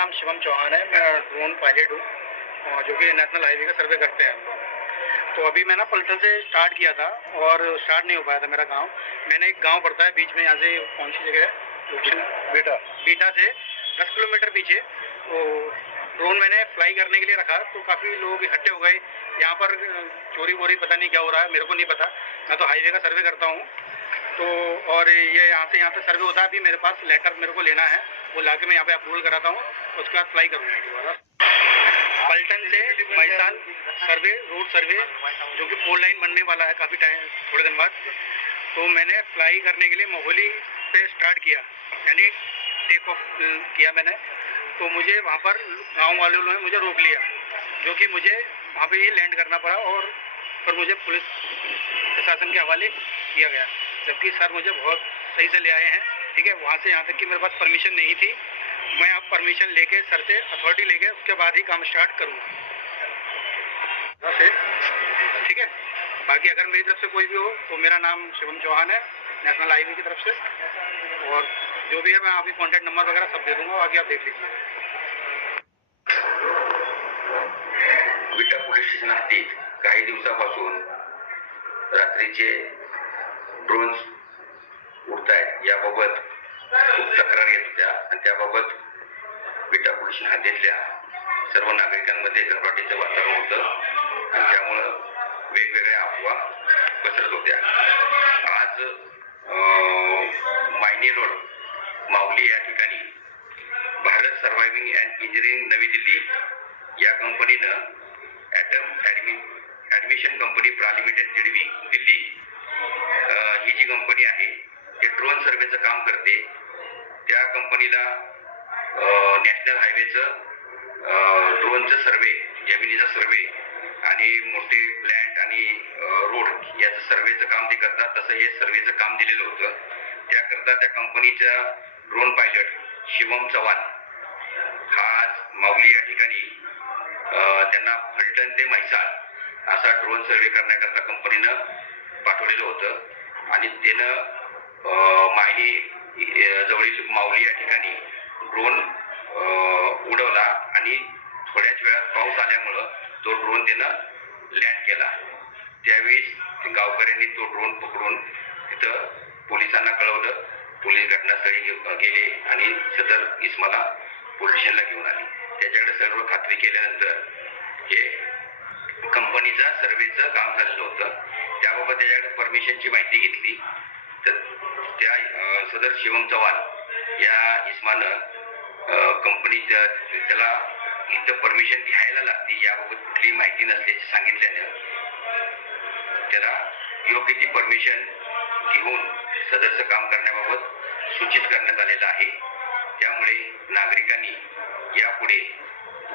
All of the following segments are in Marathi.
नाम शिवम चौहान है। मैं ड्रोन पायलट हूँ जो कि नेशनल हाईवे का सर्वे करते हैं। तो अभी मैं ना पलटन से स्टार्ट किया था और स्टार्ट नहीं हो पाया था मेरा गांव। मैंने एक गांव पड़ता है बीच में, यहाँ से कौन सी जगह है, बीटा से 10 किलोमीटर पीछे। तो ड्रोन मैंने फ्लाई करने के लिए रखा तो काफ़ी लोग इकट्ठे हो गए। यहाँ पर चोरी वोरी पता नहीं क्या हो रहा है, मेरे को नहीं पता। मैं तो हाईवे का सर्वे करता हूँ। तो और ये यहाँ तक सर्वे होता है। अभी मेरे पास लेटर मेरे को लेना है, वो लाके मैं यहाँ पे अप्रूवल कराता हूँ, उसके बाद फ्लाई करूँगा। पलटन से मैसान सर्वे, रोड सर्वे, जो कि 4 लाइन बनने वाला है काफ़ी टाइम, थोड़े दिन बाद। तो मैंने फ्लाई करने के लिए मोहाली पे स्टार्ट किया, यानी टेक ऑफ किया मैंने। तो मुझे वहाँ पर गांव वालों ने मुझे रोक लिया, जो कि मुझे वहाँ पे ही लैंड करना पड़ा और फिर मुझे पुलिस प्रशासन के हवाले किया गया। जबकि सर मुझे बहुत सही से ले आए हैं, ठीक है। वहाँ से यहाँ तक कि मेरे पास परमिशन नहीं थी। मैं अब परमिशन लेके सर से अथॉरिटी लेके उसके बाद ही काम स्टार्ट करूँगा, ठीक है। बाकी अगर मेरी तरफ से कोई भी हो तो मेरा नाम शिवम चौहान है, नेशनल हाईवे की तरफ से। और जो भी है मैं आपकी कॉन्टैक्ट नंबर वगैरह सब दे दूँगा, आगे आप देख लीजिए। विटा पोलीस स्टेशन हद्दीत काही दिवसापासून रात्रीचे ड्रोन्स उडतायत याबाबत खूप तक्रार येत होत्या आणि त्याबाबत विटा पोलीस स्टेशन हद्दीतल्या सर्व नागरिकांमध्ये घबराटीचं वातावरण होतं आणि त्यामुळं वेगवेगळ्या अफवा पसरत होत्या। आज मायनी रोड माऊली या ठिकाणी भारत सर्व्हायव्हिंग अँड इंजिनिअरिंग नवी दिल्ली या कंपनीनं ॲडमिशन कंपनी प्रालिमिटेड दिल्ली ही जी कंपनी आहे ते ड्रोन सर्वेचं काम करते। त्या कंपनीला नॅशनल हायवेचं ड्रोनचं सर्वे, जमिनीचा सर्वे आणि मोठे प्लॅन्ट आणि रोड याचं सर्वेचं काम ते करतात। तसं हे सर्वेचं काम दिलेलं होतं। त्याकरता त्या कंपनीचा ड्रोन पायलट शिवम चव्हाण हा आज माऊली या ठिकाणी त्यांना फलटण ते म्हैसाळ असा ड्रोन सर्वे करण्याकरता कंपनीनं पाठवलेलं होतं आणि त्यानं मायनी जवळील माऊली या ठिकाणी ड्रोन उडवला आणि थोड्याच वेळात पाऊस आल्यामुळं तो ड्रोन त्यानं लँड केला। त्यावेळी गावकऱ्यांनी तो ड्रोन पकडून तिथं पोलिसांना कळवलं। पोलीस घटनास्थळी गेले आणि सदर इसमाला पोलीस स्टेशनला घेऊन आले। त्याच्याकडे सर्व खात्री केल्यानंतर हे कंपनीचा सर्वेचं काम झालेलं होतं। त्याबाबत त्याच्याकडे परमिशनची माहिती घेतली तर त्या सदर शिवम चव्हाण या इसमानं कंपनीच्या त्याला इथं परमिशन घ्यायला लागते याबाबत कुठलीही माहिती नसल्याचे सांगितल्यानं त्याला योग्य ती परमिशन घेऊन सदरचं काम करण्याबाबत सूचित करण्यात आलेलं आहे। त्यामुळे नागरिकांनी यापुढे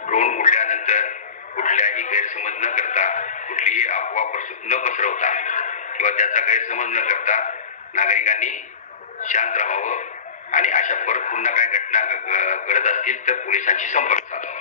ड्रोन उडल्यानंतर कुठल्याही गैरसमज न करता, कुठलीही अफवा न पसरवता किंवा त्याचा गैरसमज न करता नागरिकांनी शांत राहावं आणि अशा परत पुन्हा काही घटना घडत असतील तर पोलिसांशी संपर्क साधावा।